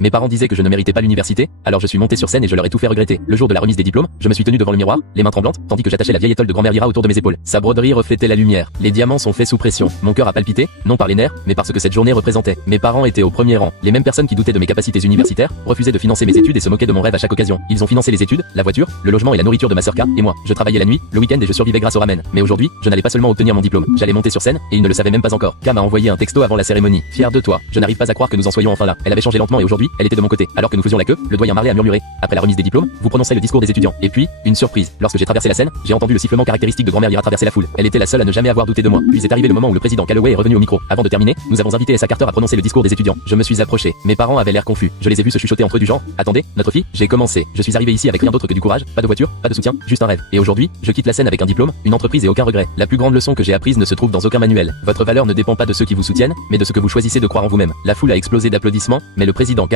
Mes parents disaient que je ne méritais pas l'université, alors je suis monté sur scène et je leur ai tout fait regretter. Le jour de la remise des diplômes, je me suis tenu devant le miroir, les mains tremblantes, tandis que j'attachais la vieille étole de grand-mère Lyra autour de mes épaules. Sa broderie reflétait la lumière. Les diamants sont faits sous pression. Mon cœur a palpité, non par les nerfs, mais parce que cette journée représentait. Mes parents étaient au premier rang. Les mêmes personnes qui doutaient de mes capacités universitaires refusaient de financer mes études et se moquaient de mon rêve à chaque occasion. Ils ont financé les études, la voiture, le logement et la nourriture de ma sœur K et moi. Je travaillais la nuit, le week-end et je survivais grâce au ramen. Mais aujourd'hui, je n'allais pas seulement obtenir mon diplôme, j'allais monter sur scène et ils ne le savaient même pas encore. K m'a envoyé un texto avant la cérémonie. Fier de toi. Je n'arrive pas à croire que nous en soyons enfin là. Elle avait changé lentement et aujourd'hui, elle était de mon côté. Alors que nous faisions la queue, le doyen Marley a murmuré: après la remise des diplômes, vous prononcez le discours des étudiants. Et puis, une surprise. Lorsque j'ai traversé la scène, j'ai entendu le sifflement caractéristique de grand-mère Lyra traverser la foule. Elle était la seule à ne jamais avoir douté de moi. Puis est arrivé le moment où le président Calloway est revenu au micro. Avant de terminer, nous avons invité Essa Carter à prononcer le discours des étudiants. Je me suis approché. Mes parents avaient l'air confus. Je les ai vus se chuchoter entre eux du genre: attendez, notre fille, j'ai commencé. Je suis arrivé ici avec rien d'autre que du courage, pas de voiture, pas de soutien, juste un rêve. Et aujourd'hui, je quitte la scène avec un diplôme, une entreprise et aucun regret. La plus grande leçon que j'ai apprise ne se trouve dans aucun manuel. Votre valeur ne dépend pas de ceux qui vous soutiennent, mais de ce que vous choisissez de croire en vous-même. La foule a explosé d'applaudissements, mais le président